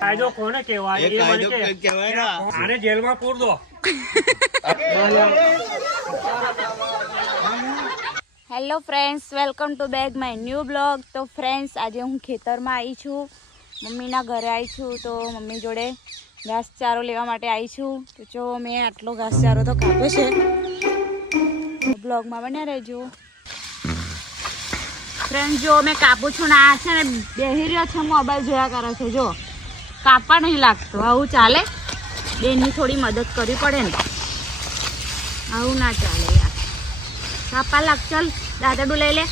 કાયદો કોને કહેવાય? એ મને કહેવાય ને, આને જેલમાં પૂર દો. Hello friends, welcome to back my new blog. તો ફ્રેન્ડ્સ, આજે હું ખેતરમાં આવી છું, મમ્મીના ઘરે આવી છું. તો મમ્મી જોડે ઘાસચારો લેવા માટે આવી છું. તો જો મેં આટલો ઘાસચારો તો કાપ્યો છે. બ્લોગમાં બન્યા રહેજો ફ્રેન્ડ. જો મેં કાપું છું ને આ છે ને બેહી રહ્યો છે, મોબાઈલ જોયા કરે છે. જો કાપવા નહીં લાગતો. આવું ચાલે? બેનની થોડી મદદ કરવી પડે ને, આવું ના ચાલે યાર. કાપા લાગ. ચાલ દાદાડું લઈ લે.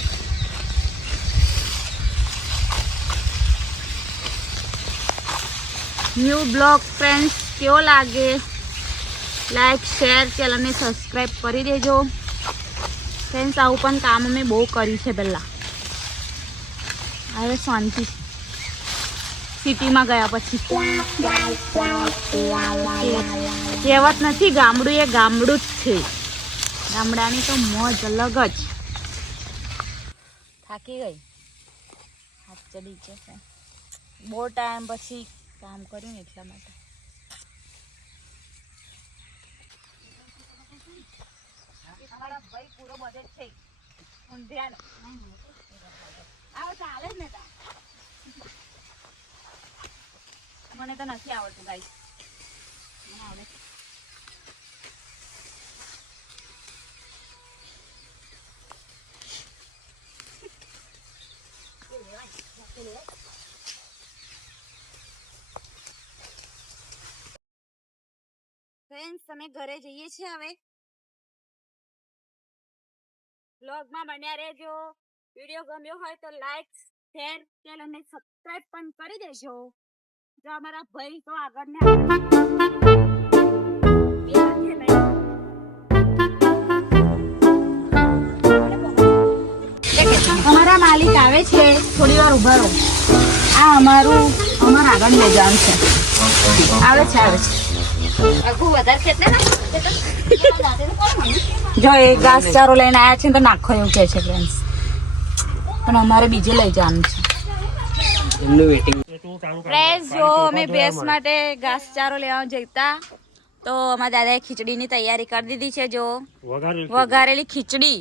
ન્યૂ બ્લોગ ફ્રેન્ડ્સ કેવો લાગે? લાઈક શેર ચેનલને સબસ્ક્રાઈબ કરી દેજો ફ્રેન્ડ્સ. આવું પણ કામ અમે બહુ કર્યું છે પહેલાં. હવે શાંતિ સિટીમાં ગયા પછી. કહેવત નથી, ગામડું એ ગામડું જ છે. ગામડાની તો મોજ અલગ જ. થાકી ગઈ, હાથ ચડી છે. બહુ ટાઈમ પછી કામ કર્યું ને એટલા માટે. ભાઈ પૂરો બધે જ છે. ચાલે જ ને. મને તો નથી આવડતું ગાઈસ. મને આવડે. ફ્રેન્ડ્સ, અમે ઘરે જઈએ છીએ હવે. બ્લોગમાં બન્યા રહેજો. વિડીયો ગમ્યો હોય તો લાઈક શેર ચેનલને સબસ્ક્રાઇબ પણ કરી દેજો. જો અમારા ભાઈ તો આગળ ને અમારા માલિક આવે છે, થોડી વાર ઉભા રહો. આ અમારું આગળ લઈ જવાનું છે. આવે છે જો એ ઘાસચારો લઈને આવ્યા છે તો નાખો એવું કે છે ફ્રેન્ડ્સ. પણ અમારે બીજે લઈ જવાનું છે. ફ્રેન્ડ્સ, જો અમે ભેંસ માટે ઘાસચારો લેવા જતા તો અમારા દાદાએ ખીચડીની તૈયારી કરી દીધી છે. જો વઘારેલી ખીચડી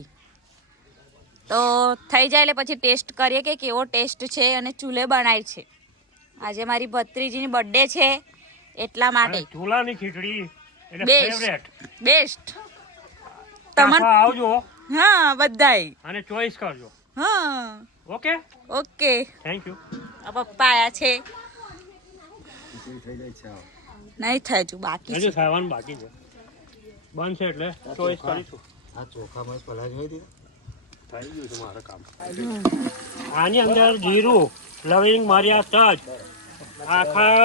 તો થઈ જાય એટલે પછી ટેસ્ટ કરીએ કે કેવો ટેસ્ટ છે. અને ચૂલે બનાવી છે. આજે મારી ભત્રીજીની બર્થડે છે એટલા માટે ચૂલાની ખીચડી એટલે ફેવરેટ બેસ્ટ. તમને આવજો. હા, બધાય અને ચોઈસ કરજો. હા, ઓકે ઓકે, થેન્ક યુ. આ પપ્પા આયા છે. નહીં થાય જો બાકી છે. ખાવાનું બાકી છે. બનશે એટલે ચોઈસ કરીશું. આ ચોખામાં પલાળ થઈ ગયું છે મારું કામ. આની અંદર જીરું, લવિંગ, મરિયા, તજ, આખા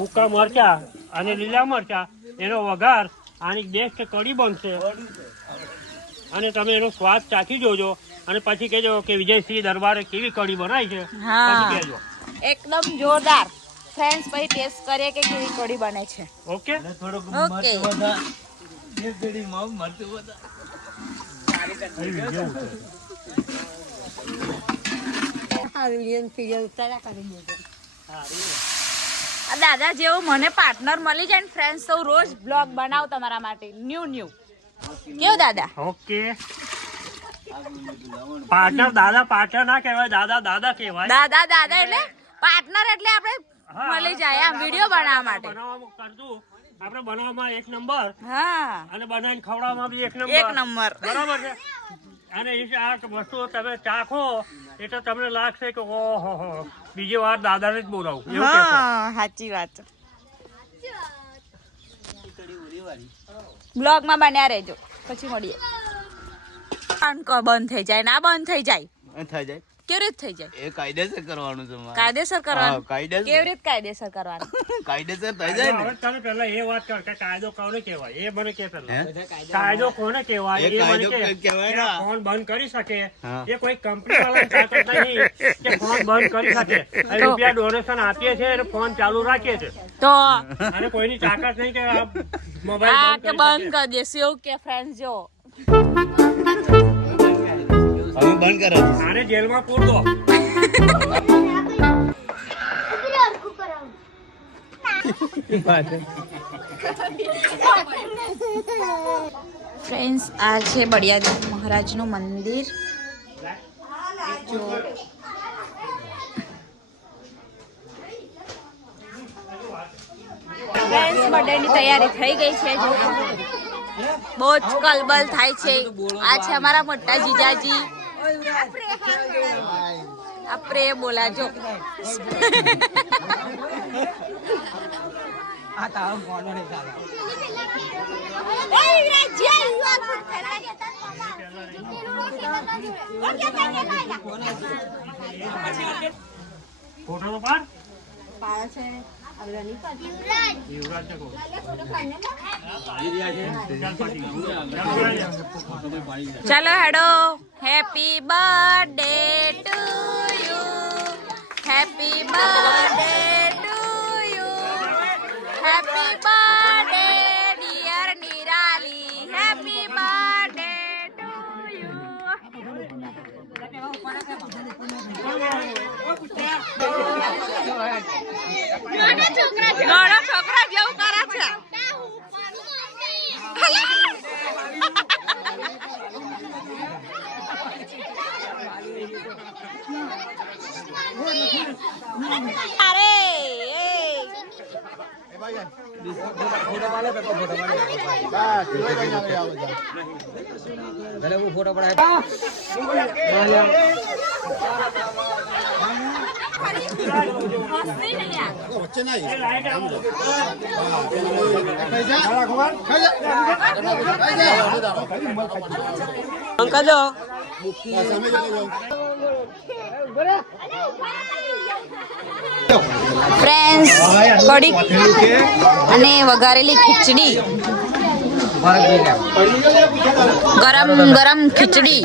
હુકા મરચા અને લીલા મરચા, એનો વઘાર. આની બેસ્ટ કઢી બનશે. અને તમે એનો સ્વાદ ચાખી જોજો અને પછી કહેજો કે વિજયસિંહ દરબારે કેવી કઢી બનાવી છે. પછી કહેજો. એકદમ જોરદાર ફ્રેન્ડ્સ. પછી ટેસ્ટ કરીએ કે કેવી કઢી બને છે. Okay okay. દાદા જેવું મને પાર્ટનર મળી જાય ને ફ્રેન્ડ્સ તો રોજ બ્લોગ બનાવ તમારા માટે ન્યુ કેવું દાદા? ઓકે. પાર્ટનર દાદા પાર્ટનર ના કહેવાય, દાદા કહેવાય. દાદા એટલે પાર્ટનર એટલે આપણે મળી જાય આમ વિડિયો બનાવવા માટે. આપણે બનાવવામાં એક નંબર. હા, અને બનાવીને ખવડાવવામાં બી એક નંબર. બરાબર છે. અને આ વસ્તુ તમે ચાખો એટલે તમને લાગશે કે ઓહો બીજી વાર દાદાને જ બોલાવું. સાચી વાત. બ્લોગમાં બન્યા રહેજો, પછી મળીએ. બંધ થઈ જાય ના બંધ થઈ જાય. કેવી રીતે થઈ જાય? એ કાયદેસર કરવાનું છે. કાયદેસર કરવાનું. કાયદેસર કેવી રીતે કાયદેસર કરવાનું? કાયદેસર થઈ જાય ને. તમે પહેલા એ વાત કર કે કાયદો કોને કહેવાય. એ મને કે પહેલા કાયદો કોને કહેવાય. એ મને કે ફોન બંધ કરી શકે. એ કોઈ કંપની વાળાની તાકાત નહીં કે ફોન બંધ કરી શકે. રૂપિયા ડોનેશન આપીએ છે અને ફોન ચાલુ રાખીએ છે. તો અને કોઈની તાકાત નહીં કે મોબાઈલ બંધ કરી દેશું એવું કે ફ્રેન્ડ્સ. જો બંધ કરો. આને જેલમાં પૂર દો. ફ્રેન્ડ્સ, આ છે બળિયાદેવ મહારાજનું મંદિર. જો ફ્રેન્ડ્સ, બર્થડેની તૈયારી થઈ ગઈ છે. જો બહુ જ કલબલ થાય છે. આ છે અમારા મોટા જીજાજી. આ પ્રેમ બોલાજો. ફોટો તો પાડ. ચાલો હેડો. Happy birthday to you. Happy birthday to you. Happy birthday dear Nirali. Happy birthday to you. નાના છોકરા જેવું કરે છે. અરે ફોટો પડાય. ફ્રેન્ડ્સ, કઢી અને વઘારેલી ખીચડી. ગરમ ગરમ ખીચડી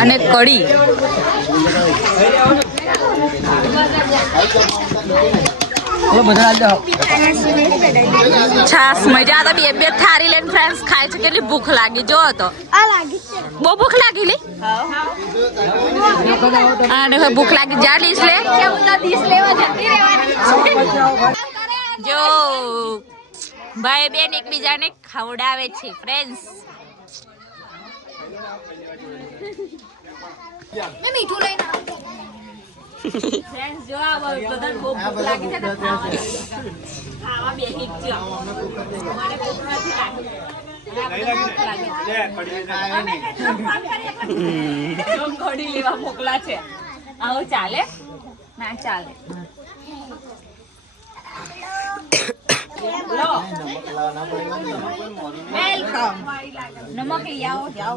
અને કઢી. છાસ મજા તો બે થારી લઈને ફ્રેન્ડ્સ ખાય છે. કેટલી ભૂખ લાગી જો તો. બહુ ભૂખ લાગી લી. ભૂખ લાગી જા ડીશ લે. જો ભાઈ બેન એકબીજાને ખવડાવે છે ફ્રેન્ડ્સ. મીઠું લઈને ફ્રેન્ડ્સ, જો આ બધાને બહુ ભૂખ લાગી છે તો ખાવા બેસી ગયો. મને ભૂખ નથી લાગી. કઢી લેવા મોકલા છે. આવું ચાલે ના ચાલે? વેલકમ. નમક લઈ આવો. જાઓ.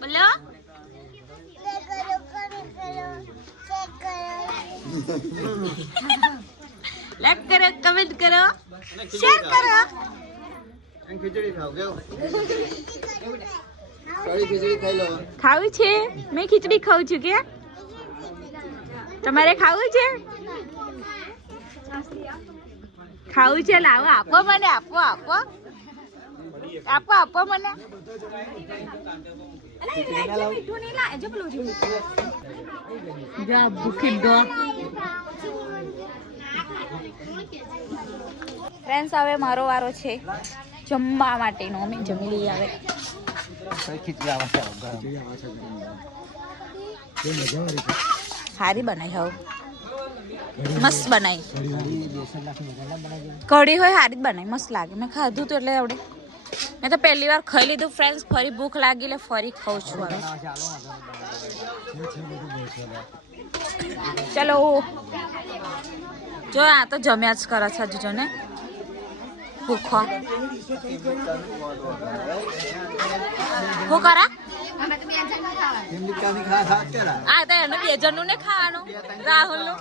બોલો. લાઈક કરો, કમેન્ટ કરો, શેર કરો. ખીચડી ખાવ કેવું? ખીચડી ખાઈ લો. ખાવું છે? મેં ખીચડી ખાઉં છું. કે તમારે ખાવું છે? ખાવું છે? લાવો, આપો મને. આપો આપો આપો આપો મને. ફ્રેન્ડ્સ, હવે મારો વારો છે જમવા માટેનો. અમે જમી લઈએ. આવે સારી બનાવી. હવે મસ્ત બનાવી. કઢી હોય સારી જ બનાવી. મસ્ત લાગે. મેં ખાધું તો એટલે આવડે. મેં તો પહેલી વાર ખાઈ લીધું ફ્રેન્ડ્સ. ફરી ભૂખ લાગી એટલે ફરી ખાઉં છું. હવે ચલો. જો આ તો જમ્યા જ કરે છે હજુ. જો ને ભૂખો શું કરા? આ તો એને 2 જણનું ને ખાવાનું. રાહુલ નું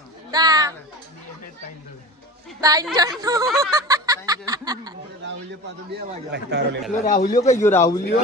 3 જણનું. રાહુલિયો કઈ ગયો? રાહુલિયો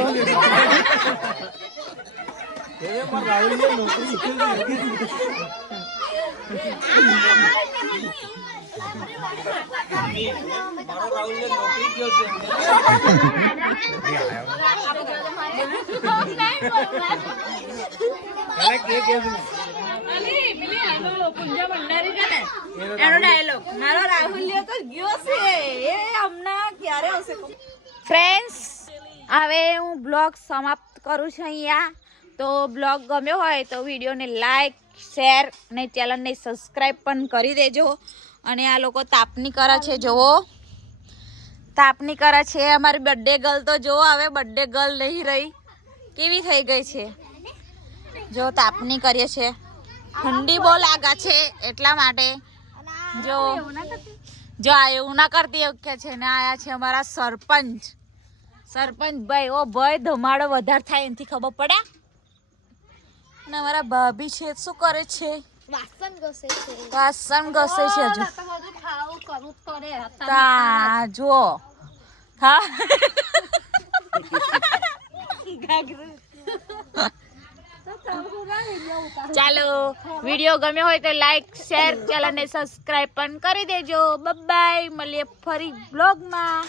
ફ્રેન્ડ્સ, હવે હું બ્લોગ સમાપ્ત કરું છું અહીંયા. તો બ્લોગ ગમ્યો હોય તો વિડીયોને લાઈક, શેર અને ચેનલને સબસ્ક્રાઈબ પણ કરી દેજો. અને આ લોકો તાપની કરે છે, જુઓ તાપની કરે છે. અમારી બર્થડે ગર્લ તો જુઓ, હવે બર્થડે ગર્લ નહીં રહી, કેવી થઈ ગઈ છે. જો તાપની કરીએ છે, ઠંડી બહુ લાગે છે એટલા માટે. જો આ એવું ના કરતી કે છે ને, આયા છે અમારા સરપંચ ભાઈ. ઓ ભાઈ, ધમાડો વધારે થાય એનાથી ખબર પડે. અને અમારા ભાભી છે, શું કરે છે? વાસણ ઘસે છે હજુ. તા જો હા ચાલો, વિડીયો ગમ્યો હોય તો લાઈક, શેર, ચેનલને સબસ્ક્રાઈબ પણ કરી દેજો. બાય, મળીએ ફરી બ્લોગમાં.